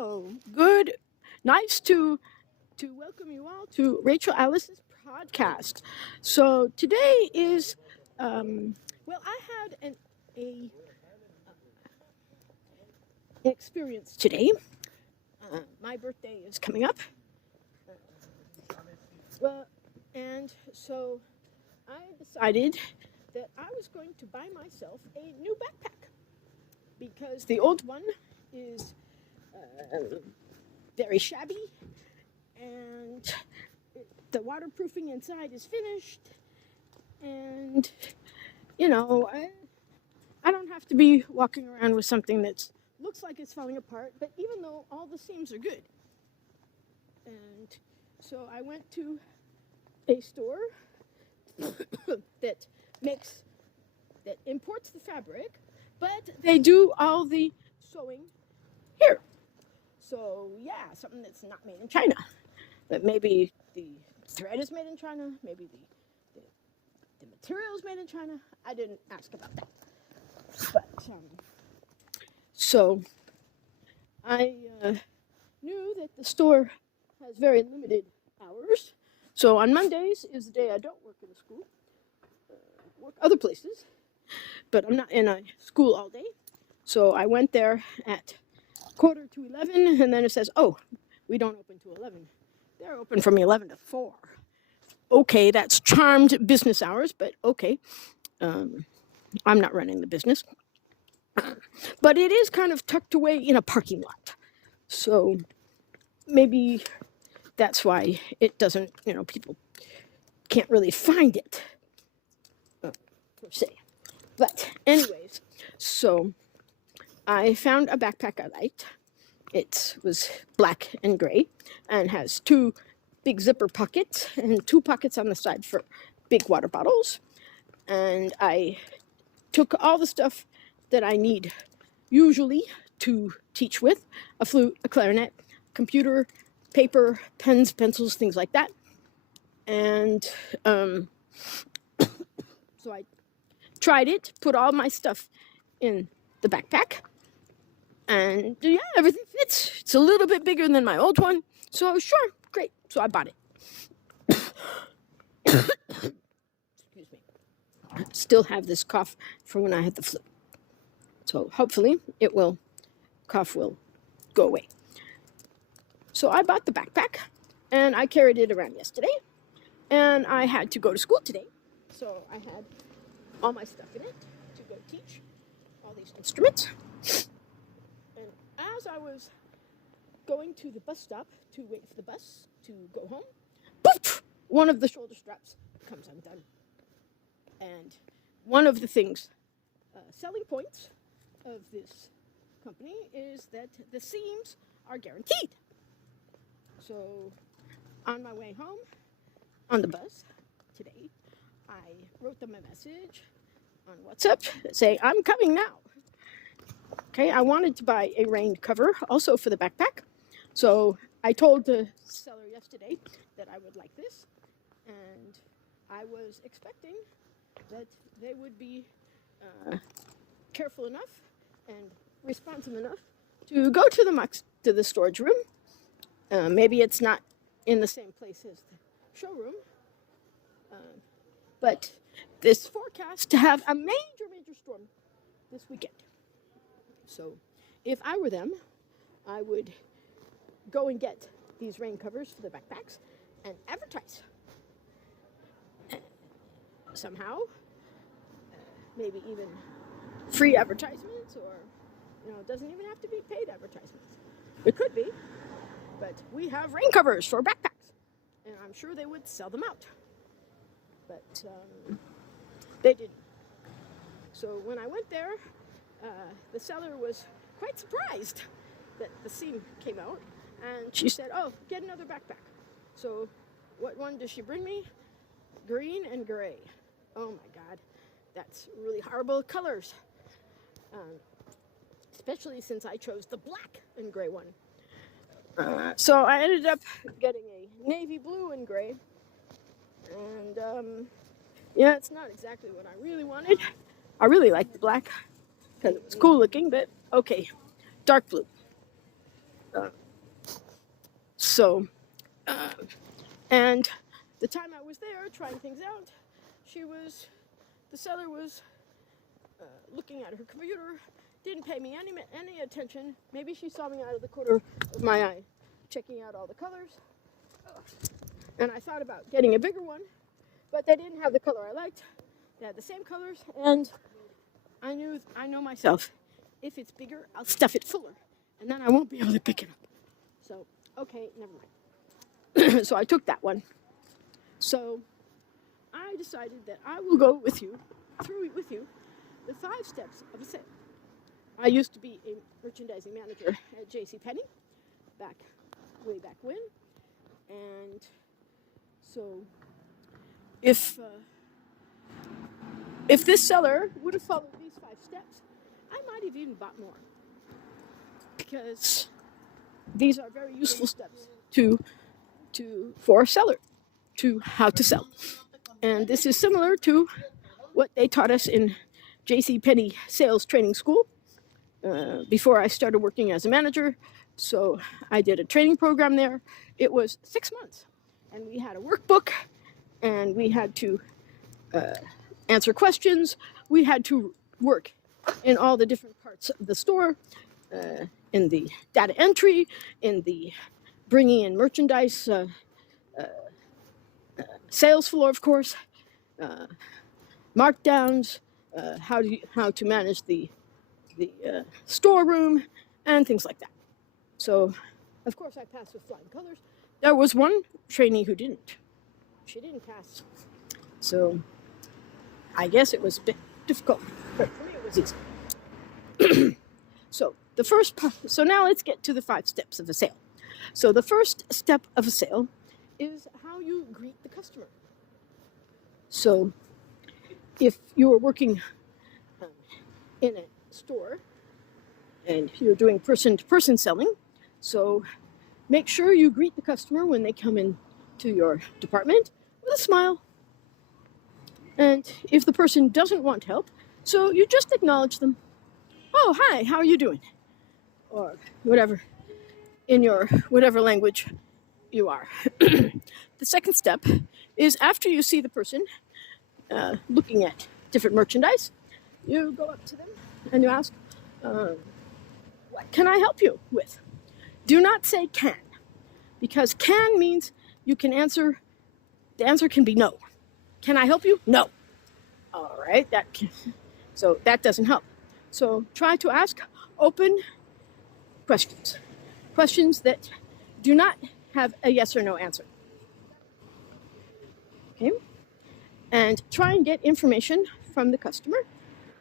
Hello. Good. Nice to welcome you all to Rachel Alice's podcast. So today is well, I had a experience today. My birthday is coming up. Well, and so I decided that I was going to buy myself a new backpack because the old one is very shabby and the waterproofing inside is finished, and I don't have to be walking around with something that looks like it's falling apart, but even though all the seams are good. And so I went to a store that makes that imports the fabric, but they do all the sewing here. So yeah, something that's not made in China. But maybe the thread is made in China, maybe the material is made in China. I didn't ask about that. But so I knew that the store has very limited hours. So on Mondays is the day I don't work in a school. Work other places, but I'm not in a school all day. So I went there at 11:45, and then it says, "Oh, we don't open till 11." They're open from 11 to 4. Okay, that's charmed business hours, but okay. I'm not running the business. But it is kind of tucked away in a parking lot. So maybe that's why it doesn't, people can't really find it, per se. But, anyways, so I found a backpack I liked. It was black and gray and has 2 big zipper pockets and 2 pockets on the side for big water bottles. And I took all the stuff that I need usually to teach with: a flute, a clarinet, computer, paper, pens, pencils, things like that. And so I tried it, put all my stuff in the backpack, and yeah, everything fits. It's a little bit bigger than my old one, so sure, great. So I bought it. Excuse me. I still have this cough from when I had the flu. So hopefully cough will go away. So I bought the backpack and I carried it around yesterday, and I had to go to school today. So I had all my stuff in it to go teach all these instruments. And as I was going to the bus stop to wait for the bus to go home, poof, one of the shoulder straps comes undone. And one of the selling points of this company is that the seams are guaranteed. So on my way home on the bus today, I wrote them a message on WhatsApp saying, "I'm coming now." Okay, I wanted to buy a rain cover also for the backpack. So I told the seller yesterday that I would like this, and I was expecting that they would be careful enough and responsive enough to go to the storage room. Maybe it's not in the same place as the showroom, but this forecast to have a major storm this weekend. So if I were them, I would go and get these rain covers for the backpacks and advertise somehow. Maybe even free advertisements, or it doesn't even have to be paid advertisements. It could be, but we have rain covers for backpacks, and I'm sure they would sell them out. But they didn't. So when I went there, the seller was quite surprised that the seam came out, and she said, "Oh, get another backpack." So what one does she bring me? Green and gray. Oh my God, that's really horrible colors. Especially since I chose the black and gray one. So I ended up getting a navy blue and gray. And yeah, it's not exactly what I really wanted. I really liked the black because it was cool looking, but okay, dark blue. So, and the time I was there trying things out, the seller was looking at her computer, didn't pay me any attention. Maybe she saw me out of the corner of my eye, checking out all the colors. And I thought about getting a bigger one, but they didn't have the color I liked. They had the same colors, and I know myself. If it's bigger, I'll stuff it fuller, and then I won't be able to pick it up. So, okay, never mind. So I took that one. So I decided that I will go through with you, the 5 steps of a sale. I used to be a merchandising manager at JCPenney, way back when, and so if this seller would have followed these 5 steps, I might have even bought more, because these are very useful steps for a seller to how to sell. And this is similar to what they taught us in JCPenney Sales Training School before I started working as a manager. So I did a training program there. It was 6 months, and we had a workbook, and we had to answer questions. We had to work in all the different parts of the store, in the data entry, in the bringing in merchandise, sales floor, of course, markdowns, how to manage the storeroom, and things like that. So, of course, I passed with flying colors. There was one trainee who didn't. She didn't pass. So, I guess it was a bit difficult, but for me it was easy. So now let's get to the 5 steps of a sale. So the first step of a sale is how you greet the customer. So if you're working in a store and you're doing person-to-person selling, so make sure you greet the customer when they come in to your department with a smile. And if the person doesn't want help, so you just acknowledge them. Oh, hi, how are you doing? Or whatever, in your whatever language you are. The second step is after you see the person looking at different merchandise, you go up to them and you ask, what can I help you with? Do not say can, because can means you can answer, the answer can be no. Can I help you? No. All right, so that doesn't help. So try to ask open questions that do not have a yes or no answer. Okay? And try and get information from the customer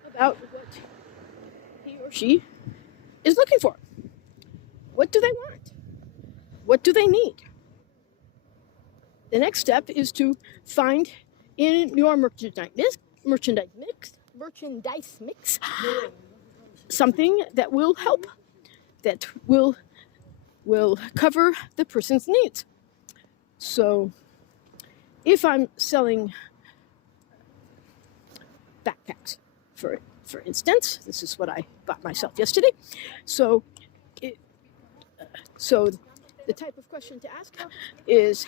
about what he or she is looking for. What do they want? What do they need? The next step is to find in your merchandise mix something that will help, that will cover the person's needs. So if I'm selling backpacks, for instance, this is what I bought myself yesterday. So the type of question to ask is,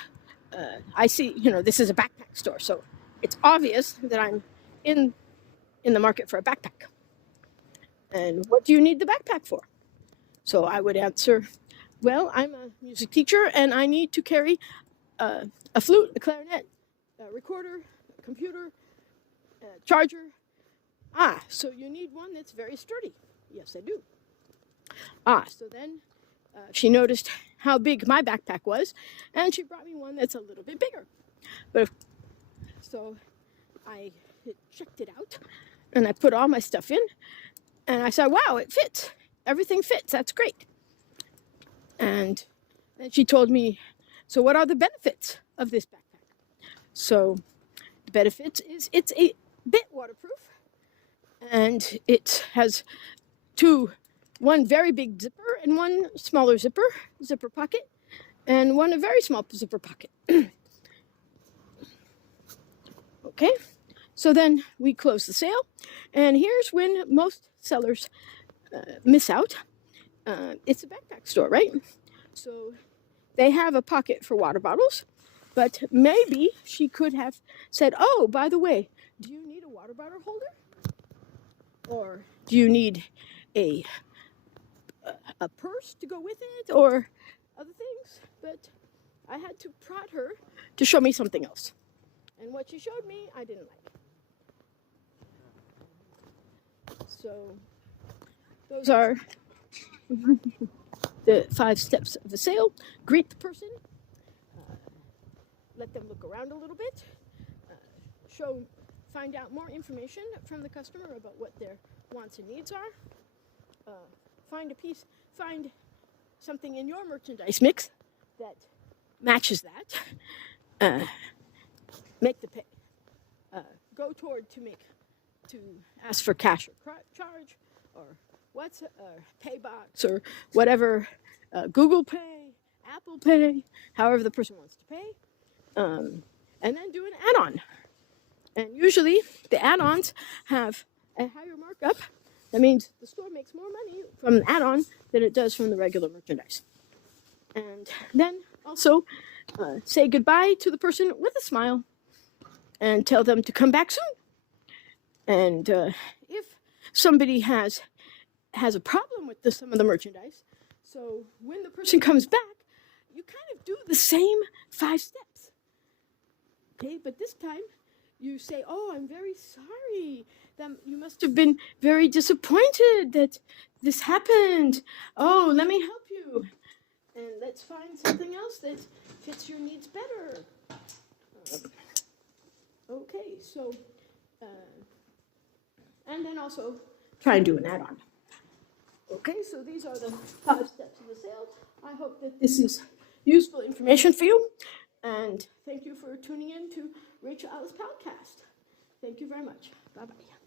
I see, this is a backpack store, so it's obvious that I'm in the market for a backpack. And what do you need the backpack for? So I would answer, well, I'm a music teacher and I need to carry a flute, a clarinet, a recorder, a computer, a charger. So you need one that's very sturdy. Yes, I do. So then she noticed how big my backpack was, and she brought me one that's a little bit bigger. So I checked it out, and I put all my stuff in, and I said, wow, it fits. Everything fits. That's great. And then she told me, so what are the benefits of this backpack? So the benefits is it's a bit waterproof, and it has one very big zipper and one smaller zipper pocket, and one a very small zipper pocket. Okay, so then we close the sale, and here's when most sellers miss out, it's a backpack store, right? So they have a pocket for water bottles, but maybe she could have said, "Oh, by the way, do you need a water bottle holder? Or do you need a a purse to go with it, or other things?" But I had to prod her to show me something else. And what she showed me, I didn't like. So those are the 5 steps of the sale. Greet the person, let them look around a little bit, find out more information from the customer about what their wants and needs are. Find something in your merchandise mix that matches that. Make the pay. Go toward to ask for cash or charge, or pay box, or whatever, Google Pay, Apple Pay, however the person wants to pay, and then do an add-on. And usually the add-ons have a higher markup. That means the store makes more money from an add-on than it does from the regular merchandise. And then also say goodbye to the person with a smile and tell them to come back soon. And if somebody has a problem with some of the merchandise, so when the person comes back, you kind of do the same 5 steps. Okay, but this time you say, "Oh, I'm very sorry. You must have been very disappointed that this happened. Oh, let me help you. And let's find something else that fits your needs better." Okay, so, and then also try and do an add-on. Okay, so these are the 5 steps of the sale. I hope that this is useful information for you. And thank you for tuning in to Rachael's podcast. Thank you very much. Bye-bye.